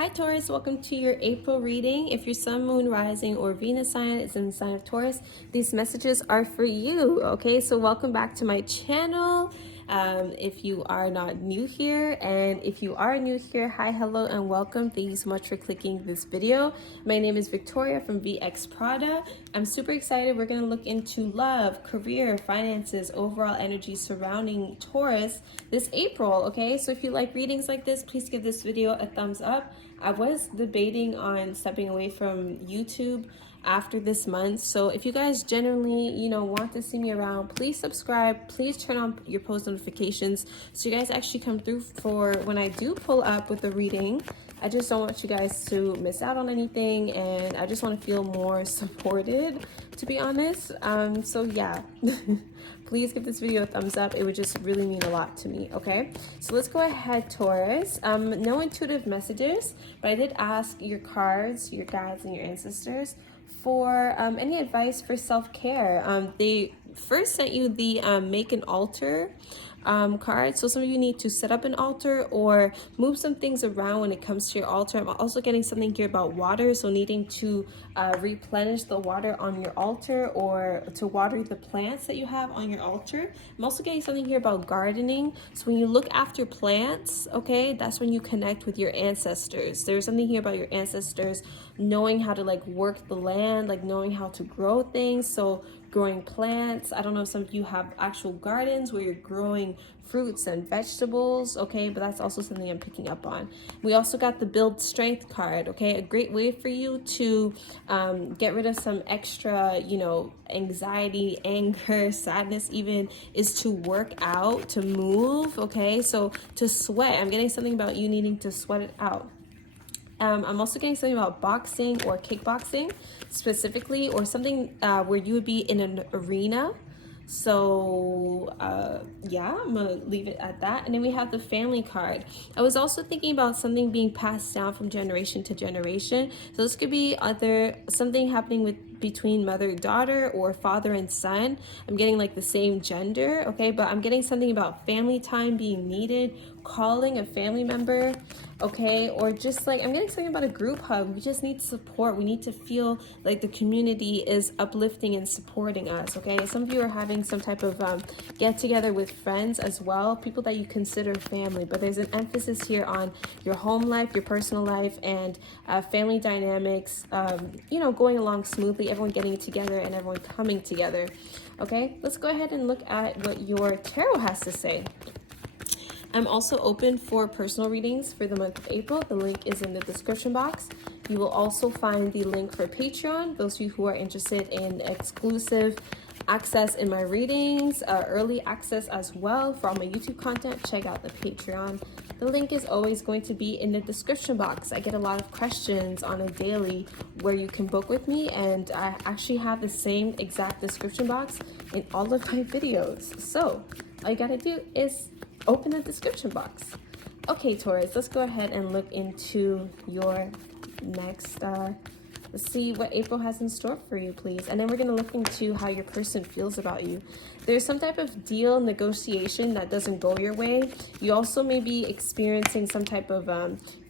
Hi Taurus, welcome to your April reading. If your sun, moon, rising, or Venus sign is in the sign of Taurus, these messages are for you, okay? So welcome back to my channel. If you are not new here, and if you are new here, hi, hello, and welcome. Thank you so much for clicking this video. My name is Victoria from VXPRADA. I'm super excited. We're going to look into love, career, finances, overall energy surrounding Taurus this April, okay? So if you like readings like this, please give this video a thumbs up. I was debating on stepping away from YouTube after this month. So if you guys genuinely, want to see me around, please subscribe. Please turn on your post notifications so you guys actually come through for when I do pull up with the reading. I just don't want you guys to miss out on anything, and I just want to feel more supported, to be honest. So yeah. Please give this video a thumbs up. It would just really mean a lot to me, okay? So let's go ahead, Taurus. No intuitive messages, but I did ask your cards, your guides, and your ancestors for any advice for self-care. They first sent you the make an altar card. So some of you need to set up an altar or move some things around when it comes to your altar. I'm also getting something here about water, so needing to replenish the water on your altar or to water the plants that you have on your altar. I'm also getting something here about gardening. So when you look after plants, okay, that's when you connect with your ancestors. There's something here about your ancestors knowing how to like work the land, like knowing how to grow things. So growing plants. I don't know if some of you have actual gardens where you're growing fruits and vegetables, okay, but that's also something I'm picking up on. We also got the build strength card, okay, a great way for you to get rid of some extra, anxiety, anger, sadness even, is to work out, to move, okay, so to sweat. I'm getting something about you needing to sweat it out. I'm also getting something about boxing or kickboxing specifically, or something where you would be in an arena. So yeah, I'm gonna leave it at that. And then we have the family card. I was also thinking about something being passed down from generation to generation. So this could be something happening between mother and daughter or father and son. I'm getting like the same gender, okay, but I'm getting something about family time being needed, calling a family member, okay, or just like I'm getting something about a group hug. We just need support. We need to feel like the community is uplifting and supporting us, okay? Some of you are having some type of get together with friends as well, people that you consider family, but there's an emphasis here on your home life, your personal life, and family dynamics, going along smoothly, everyone getting together and everyone coming together, okay? Let's go ahead and look at what your tarot has to say. I'm also open for personal readings for the month of April. The link is in the description box. You will also find the link for Patreon. Those of you who are interested in exclusive access in my readings, early access as well for all my YouTube content, check out the Patreon. The link is always going to be in the description box. I get a lot of questions on a daily where you can book with me, and I actually have the same exact description box in all of my videos. So all you gotta do is open the description box. Okay, Taurus, let's go ahead and look into your next, let's see what April has in store for you, please. And then we're gonna look into how your person feels about you. There's some type of deal negotiation that doesn't go your way. You also may be experiencing some type of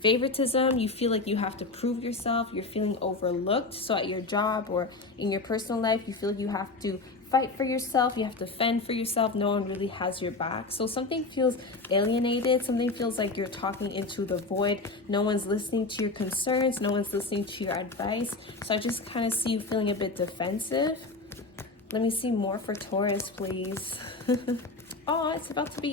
favoritism. You feel like you have to prove yourself. You're feeling overlooked. So at your job or in your personal life, you feel like you have to fight for yourself, you have to fend for yourself, no one really has your back. So something feels alienated, something feels like you're talking into the void, no one's listening to your concerns, no one's listening to your advice. So I just kind of see you feeling a bit defensive. Let me see more for Taurus, please. Oh, it's about to be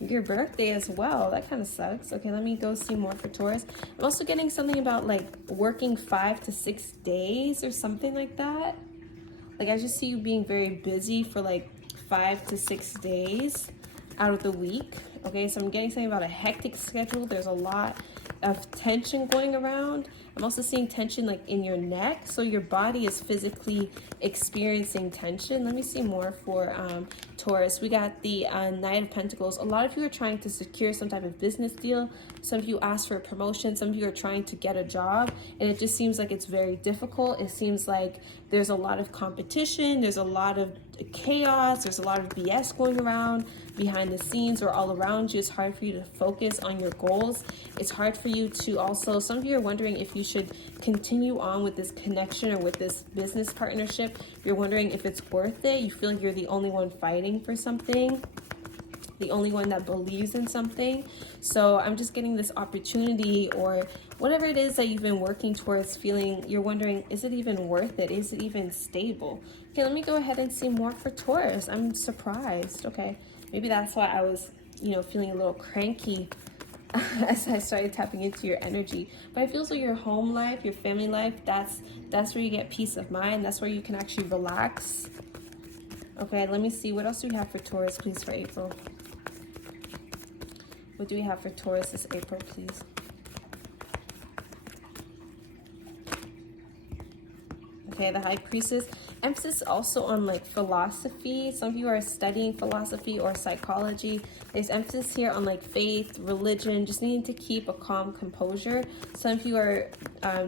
your birthday as well. That kind of sucks. Okay, let me go see more for Taurus. I'm also getting something about like working 5 to 6 days or something like that. Like I just see you being very busy for like 5 to 6 days out of the week. Okay, so I'm getting something about a hectic schedule. There's a lot of tension going around. I'm also seeing tension like in your neck. So your body is physically experiencing tension. Let me see more for Taurus. We got the Knight of Pentacles. A lot of you are trying to secure some type of business deal. Some of you asked for a promotion. Some of you are trying to get a job, and it just seems like it's very difficult. It seems like there's a lot of competition. There's a lot of chaos. There's a lot of BS going around behind the scenes or all around you. It's hard for you to focus on your goals. It's hard for you to also, some of you are wondering if you should continue on with this connection or with this business partnership. You're wondering if it's worth it. You feel like you're the only one fighting for something, the only one that believes in something. So I'm just getting this opportunity, or whatever it is that you've been working towards, feeling, you're wondering, is it even worth it? Is it even stable? Okay, let me go ahead and see more for Taurus. I'm surprised. Okay, maybe that's why I was, feeling a little cranky as I started tapping into your energy. But it feels like your home life, your family life, that's where you get peace of mind. That's where you can actually relax. Okay, let me see. What else do we have for Taurus, please, for April? What do we have for Taurus this April, please? Okay, the High Priestess. Emphasis also on like philosophy. Some of you are studying philosophy or psychology. There's emphasis here on like faith, religion, just needing to keep a calm composure. Some of you are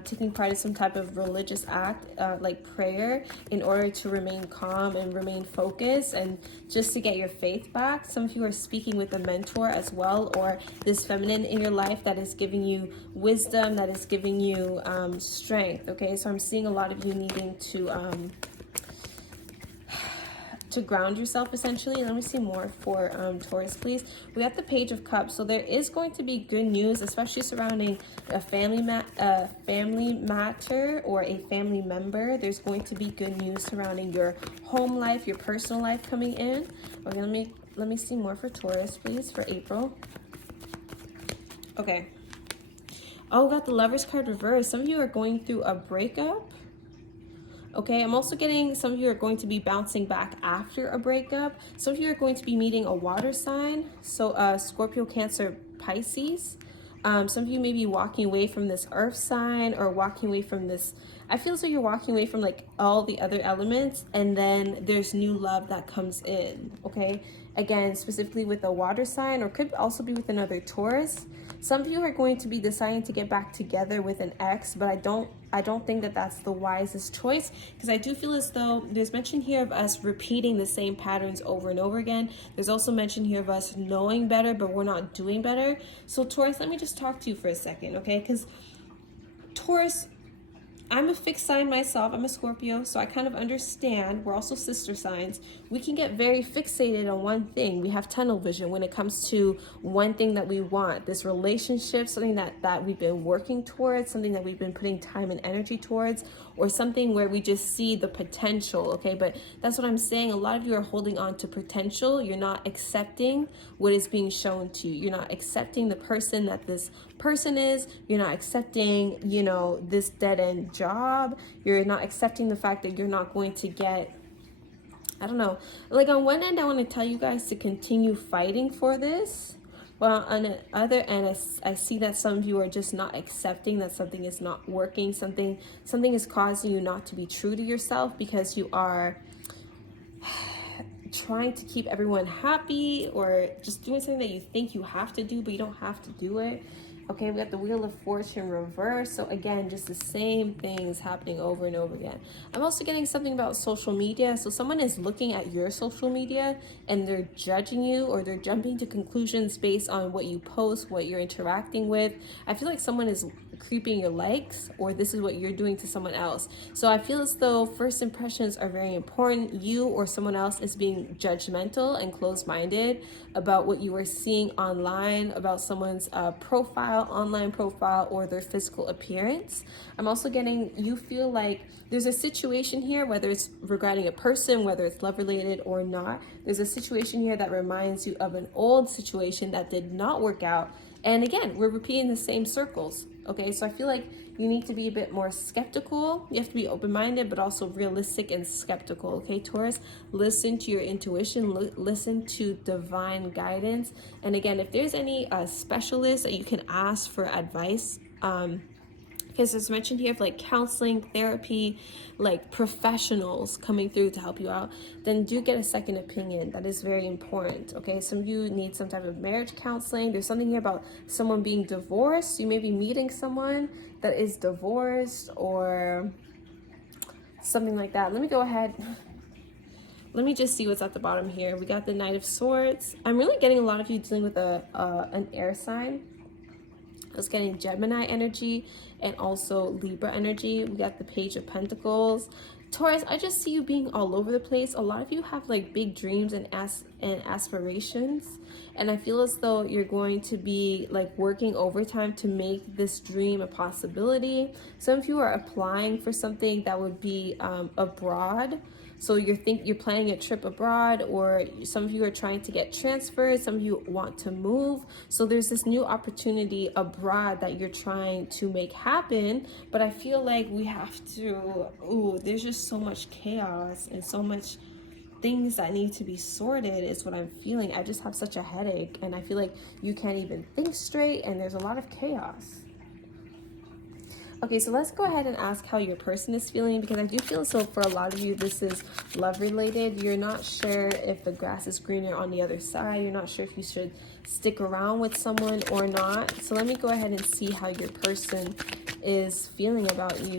taking part in some type of religious act, like prayer, in order to remain calm and remain focused and just to get your faith back. Some of you are speaking with a mentor as well, or this feminine in your life that is giving you wisdom, that is giving you strength. Okay, so I'm seeing a lot of you needing to ground yourself, essentially. Let me see more for Taurus, please. We got the Page of Cups. So there is going to be good news, especially surrounding a family matter or a family member. There's going to be good news surrounding your home life, your personal life coming in. Okay, let me see more for Taurus, please, for April. Okay. Oh, we got the Lovers card reversed. Some of you are going through a breakup. Okay, I'm also getting some of you are going to be bouncing back after a breakup. Some of you are going to be meeting a water sign. So Scorpio, Cancer, Pisces. Some of you may be walking away from this earth sign, or walking away from this. I feel as though you're walking away from like all the other elements, and then there's new love that comes in. Okay, again, specifically with a water sign, or could also be with another Taurus. Some of you are going to be deciding to get back together with an ex, but I don't think that that's the wisest choice, because I do feel as though there's mention here of us repeating the same patterns over and over again. There's also mention here of us knowing better, but we're not doing better. So Taurus, let me just talk to you for a second, okay? Because Taurus, I'm a fixed sign myself. I'm a Scorpio, so I kind of understand. We're also sister signs. We can get very fixated on one thing. We have tunnel vision when it comes to one thing that we want. This relationship, something that we've been working towards, something that we've been putting time and energy towards, or something where we just see the potential, okay? But that's what I'm saying. A lot of you are holding on to potential. You're not accepting what is being shown to you. You're not accepting the person that this person is. You're not accepting, this dead-end job. You're not accepting the fact that you're not going to get, I don't know. Like, on one end, I want to tell you guys to continue fighting for this. Well, on the other end, I see that some of you are just not accepting that something is not working. Something is causing you not to be true to yourself, because you are trying to keep everyone happy, or just doing something that you think you have to do, but you don't have to do it. Okay, we got the Wheel of Fortune reverse. So again, just the same things happening over and over again. I'm also getting something about social media. So someone is looking at your social media and they're judging you, or they're jumping to conclusions based on what you post, what you're interacting with. I feel like someone is creeping your likes, or this is what you're doing to someone else. So I feel as though first impressions are very important. You or someone else is being judgmental and closed-minded about what you are seeing online, about someone's profile, online profile, or their physical appearance. I'm also getting, you feel like there's a situation here, whether it's regarding a person, whether it's love related or not, there's a situation here that reminds you of an old situation that did not work out. And again, we're repeating the same circles. Okay, so I feel like you need to be a bit more skeptical. You have to be open-minded, but also realistic and skeptical. Okay, Taurus, listen to your intuition, listen to divine guidance. And again, if there's any specialists that you can ask for advice, because it's mentioned here of like counseling, therapy, like professionals coming through to help you out, then do get a second opinion. That is very important. Okay, some of you need some type of marriage counseling. There's something here about someone being divorced. You may be meeting someone that is divorced or something like that. Let me go ahead. let me just see what's at the bottom here. We got the Knight of Swords. I'm really getting a lot of you dealing with an air sign. I was getting Gemini energy and also Libra energy. We got the Page of Pentacles. Taurus, I just see you being all over the place. A lot of you have like big dreams and aspirations. And I feel as though you're going to be like working overtime to make this dream a possibility. Some of you are applying for something that would be abroad. So you're planning a trip abroad, or some of you are trying to get transferred, some of you want to move. So there's this new opportunity abroad that you're trying to make happen. But I feel like we have to, there's just so much chaos and so much things that need to be sorted is what I'm feeling. I just have such a headache, and I feel like you can't even think straight, and there's a lot of chaos. Okay, so let's go ahead and ask how your person is feeling, because I do feel so for a lot of you, this is love related. You're not sure if the grass is greener on the other side. You're not sure if you should stick around with someone or not. So let me go ahead and see how your person is feeling about you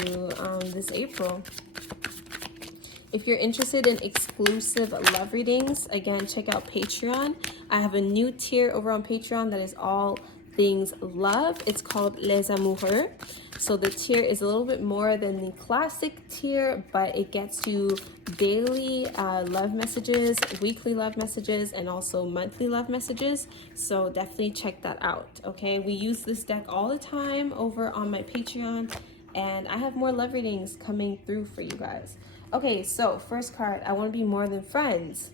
this April. If you're interested in exclusive love readings, again, check out Patreon. I have a new tier over on Patreon that is all things love. It's called Les Amoureux. So the tier is a little bit more than the classic tier, but it gets you daily love messages, weekly love messages, and also monthly love messages. So definitely check that out, okay? We use this deck all the time over on my Patreon, and I have more love readings coming through for you guys. Okay, so first card, I want to be more than friends.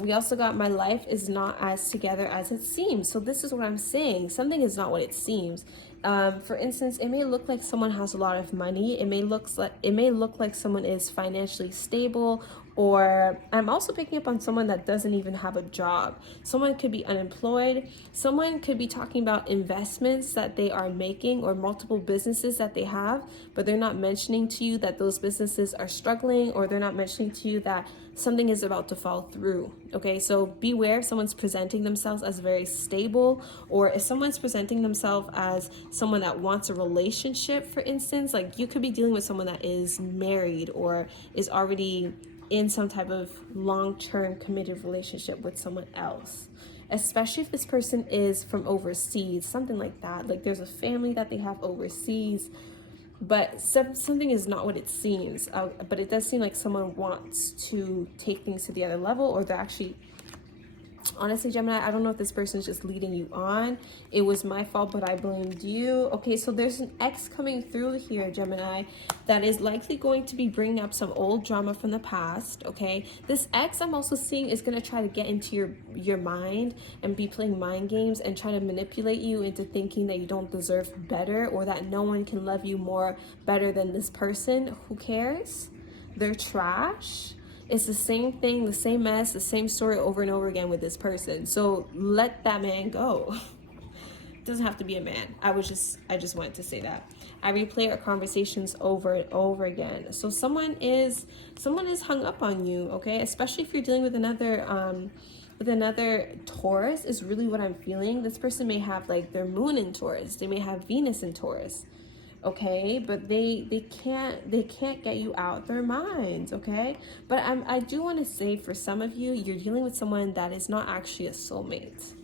We also got my life is not as together as it seems. So this is what I'm saying. Something is not what it seems. For instance, it may look like someone has a lot of money. It may look like someone is financially stable, or I'm also picking up on someone that doesn't even have a job. Someone could be unemployed. Someone could be talking about investments that they are making or multiple businesses that they have, but they're not mentioning to you that those businesses are struggling, or they're not mentioning to you that something is about to fall through. Okay, so beware if someone's presenting themselves as very stable, or if someone's presenting themselves as someone that wants a relationship, for instance. Like, you could be dealing with someone that is married or is already in some type of long-term committed relationship with someone else, especially if this person is from overseas, something like that. Like, there's a family that they have overseas, but something is not what it seems. But it does seem like someone wants to take things to the other level, or they're actually, honestly, Gemini, I don't know if this person's just leading you on. It was my fault, but I blamed you. Okay, so there's an ex coming through here, Gemini, that is likely going to be bringing up some old drama from the past, okay? This ex, I'm also seeing, is going to try to get into your mind and be playing mind games and try to manipulate you into thinking that you don't deserve better, or that no one can love you better than this person. Who cares? They're trash. It's the same thing, the same mess, the same story over and over again with this person. So let that man go. It doesn't have to be a man. I just wanted to say that. I replay our conversations over and over again. So someone is hung up on you, okay? Especially if you're dealing with another Taurus, is really what I'm feeling. This person may have like their moon in Taurus. They may have Venus in Taurus. Okay, but they can't get you out their minds, okay? But I do want to say, for some of you, you're dealing with someone that is not actually a soulmate.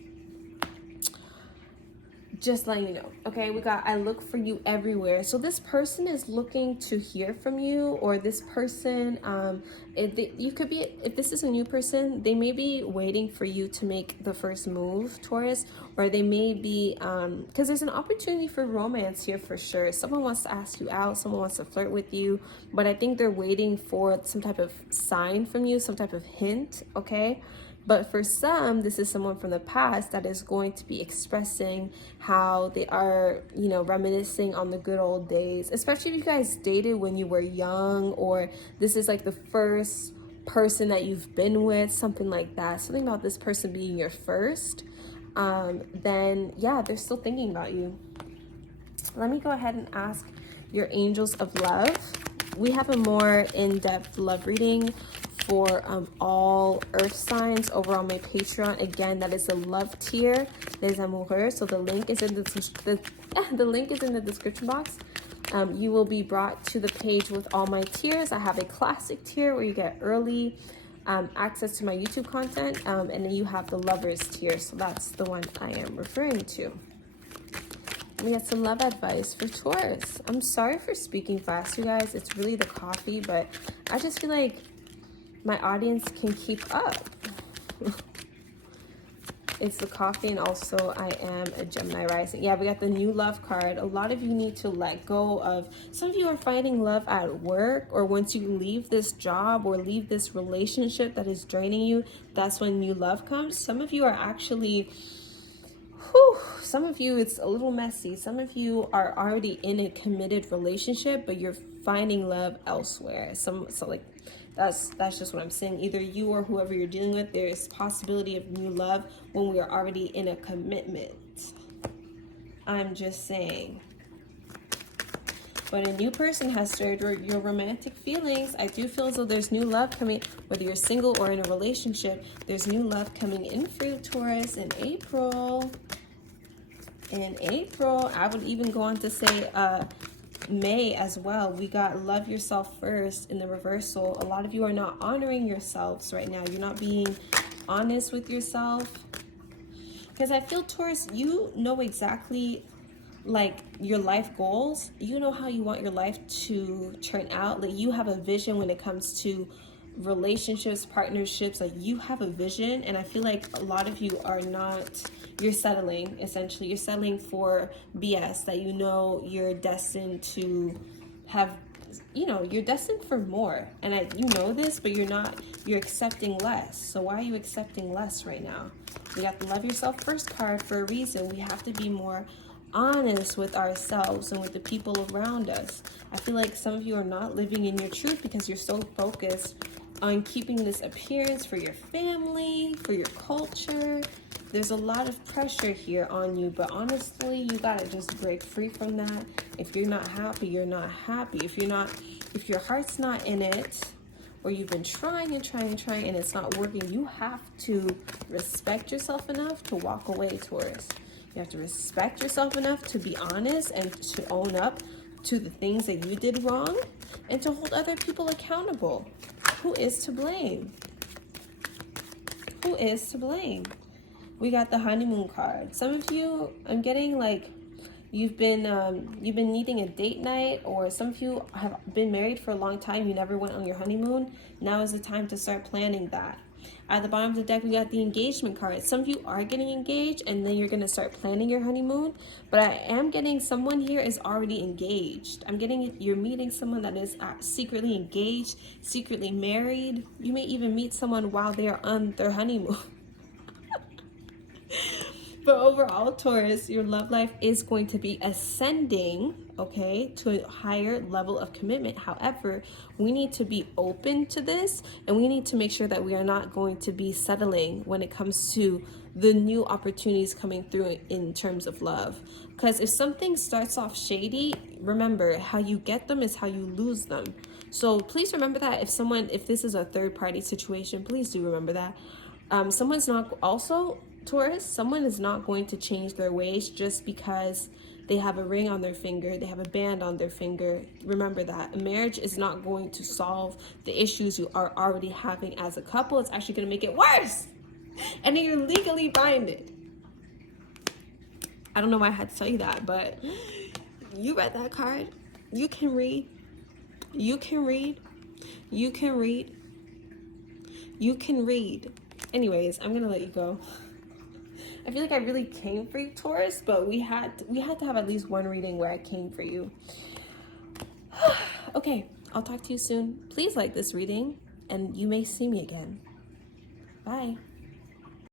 Just letting you know, okay? We got I look for you everywhere. So this person is looking to hear from you, or this person, you could be, if this is a new person, they may be waiting for you to make the first move, Taurus, or they may be, because there's an opportunity for romance here for sure. Someone wants to ask you out, someone wants to flirt with you, but I think they're waiting for some type of sign from you, some type of hint, okay? But for some, this is someone from the past that is going to be expressing how they are, reminiscing on the good old days, especially if you guys dated when you were young, or this is like the first person that you've been with, something like that. Something about this person being your first, then yeah, they're still thinking about you. Let me go ahead and ask your angels of love. We have a more in-depth love reading for all earth signs over on my Patreon. Again, that is the love tier, Les Amoureux. So the link is in the link is in the description box. You will be brought to the page with all my tiers. I have a classic tier where you get early access to my YouTube content, and then you have the lovers tier, so that's the one I am referring to. We got some love advice for Taurus. I'm sorry for speaking fast, you guys. It's really the coffee, but I just feel like my audience can keep up. It's the coffee, and also I am a Gemini rising. Yeah, we got the new love card. A lot of you need to let go of, some of you are finding love at work, or once you leave this job or leave this relationship that is draining you, that's when new love comes. Some of you are actually, some of you, it's a little messy. Some of you are already in a committed relationship, but you're finding love elsewhere. So like, that's just what I'm saying. Either you or whoever you're dealing with, there's possibility of new love when we are already in a commitment. I'm just saying. But a new person has stirred your romantic feelings. I do feel as though there's new love coming, whether you're single or in a relationship. There's new love coming in for you, Taurus, in April. In April, I would even go on to say May as well. We got love yourself first in the reversal. A lot of you are not honoring yourselves right now. You're not being honest with yourself. Because I feel, Taurus, you know exactly like your life goals. You know how you want your life to turn out. Like you have a vision when it comes to relationships, partnerships. Like you have a vision, and I feel like a lot of you are not, you're settling. Essentially, you're settling for BS, that you know you're destined to have, you know, you're destined for more, and you know this, but you're accepting less. So why are you accepting less right now? We got the love yourself first card for a reason. We have to be more honest with ourselves and with the people around us. I feel like some of you are not living in your truth because you're so focused on keeping this appearance for your family, for your culture. There's a lot of pressure here on you, but honestly, you gotta just break free from that. If you're not happy, you're not happy. If your heart's not in it, or you've been trying and it's not working, you have to respect yourself enough to walk away, Taurus. You have to respect yourself enough to be honest and to own up to the things that you did wrong, and to hold other people accountable. Who is to blame? Who is to blame? We got the honeymoon card. Some of you, I'm getting like you've been needing a date night, or some of you have been married for a long time. You never went on your honeymoon. Now is the time to start planning that. At the bottom of the deck, we got the engagement card. Some of you are getting engaged, and then you're going to start planning your honeymoon. But I am getting someone here is already engaged. I'm getting you're meeting someone that is secretly engaged, secretly married. You may even meet someone while they're on their honeymoon. But overall, Taurus, your love life is going to be ascending, okay, to a higher level of commitment. However, we need to be open to this, and we need to make sure that we are not going to be settling when it comes to the new opportunities coming through in terms of love. Because if something starts off shady, remember, how you get them is how you lose them. So please remember that. If this is a third party situation, please do remember that. Someone's not also, Taurus, someone is not going to change their ways just because they have a ring on their finger, they have a band on their finger. Remember that. A marriage is not going to solve the issues you are already having as a couple. It's actually going to make it worse. And then you're legally binded. I don't know why I had to tell you that, but you read that card. You can read. You can read. You can read. You can read. Anyways, I'm going to let you go. I feel like I really came for you, Taurus, but we had to have at least one reading where I came for you. Okay, I'll talk to you soon. Please like this reading, and you may see me again. Bye.